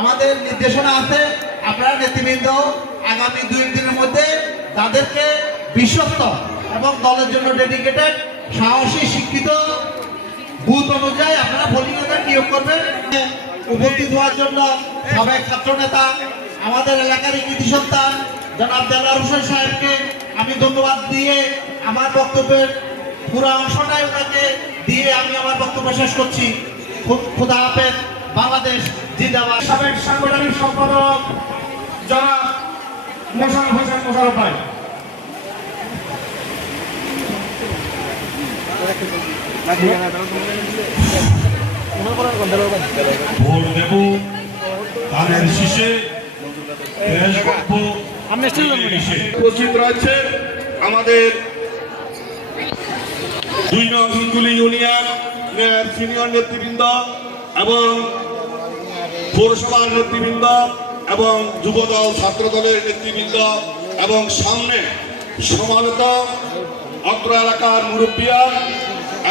আমাদের নির্দেশনা আছে। আপনারা নেতৃবৃন্দ আগামী 2 দিনের মধ্যে তাদেরকে বিশ্বস্ত এবং দলের জন্য ডেডিকেটেড সাহসী শিক্ষিত বুথ অনুযায়ী আপনারা ভোটিংটা নিয়োগ করবেন। উপস্থিত হওয়ার জন্য সাবেক ছাত্র নেতা আমাদের এলাকার কৃতি সন্তান জনাব দেলোয়ার হোসেন সাহেবকে আমি ধন্যবাদ দিয়ে আমার বক্তব্যের পুরো অংশটাই ওনাকে দিয়ে আমি আমার বক্তব্য শেষ করছি। খোদা হাফেজ। বাংলাদেশ জিন্দাবাদ। সাবেক সাংগঠনিক সম্পাদক জনাব মোশাররফ হোসেন মোশাররফ ভাই। ভোট দেব তাদের শীষে উপস্থিত রয়েছে আমাদের 2 নং হিঙ্গুলি ইউনিয়নের সিনিয়র নেতৃবৃন্দ এবং পৌরসভার নেতৃবৃন্দ এবং যুবদল ছাত্রদলের নেতৃবৃন্দ এবং সামনে সমাবেত অত্র এলাকার মুরব্বিয়ান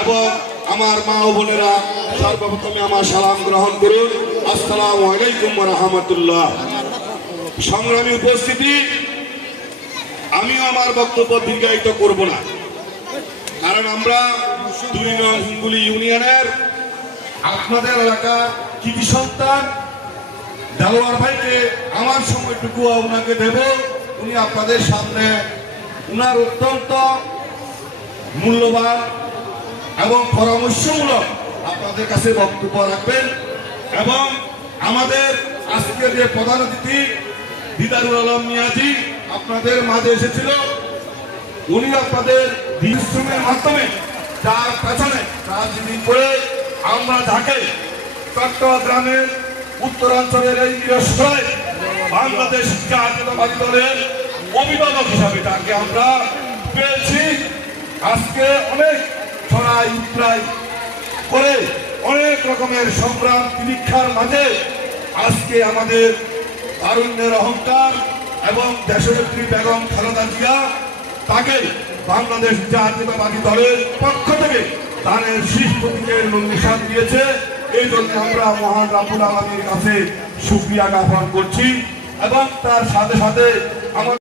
এবং আমার মা ও বোনেরা, সর্বপ্রথমে আমার সালাম গ্রহণ করুন। আসসালামু আলাইকুম ওয়া রাহমাতুল্লাহ। সংগ্রামী উপস্থিতি, আমিও আমার বক্তব্য দীর্ঘায়িত করব না, কারণ আমরা 2 নং হিঙ্গুলি ইউনিয়নের আপনাদের এলাকার কৃতি সন্তান দেলোয়ার ভাইকে আমার সময়টুকু ওনাকে দেব। উনি আপনাদের সামনে উনার অত্যন্ত মূল্যবান এবং পরামর্শমূলক আপনাদের কাছে বক্তব্য রাখবেন। এবং আমাদের আজকে যে প্রধান অতিথি দিদারুল আলম মিয়াজি আপনাদের মাঝে এসেছিল, উনি আপনাদের পরিশ্রমের মাধ্যমে যার পেছনে রাজনীতি করে আমরা যাকে চট্টগ্রামের উত্তরাঞ্চলের এই নিরসরায় বাংলাদেশ জাতীয়তাবাদী দলের অভিভাবক হিসাবে তাকে আমরা পেয়েছি। আজকে অনেক ছড়াই উতরাই করে অনেক রকমের সংগ্রাম পরীক্ষার মাঝে আজকে আমাদের তারুণ্যের অহংকার এবং দেশনেত্রী বেগম খালেদা জিয়া তাকে বাংলাদেশ জাতীয়তাবাদী দলের পক্ষ থেকে দানের শীষ প্রতীকের নিশান দিয়েছে। এই জন্য আমরা মহান রাব্বুল আলামিনের কাছে শুকরিয়া জ্ঞাপন করছি এবং তার সাথে সাথে আমাদের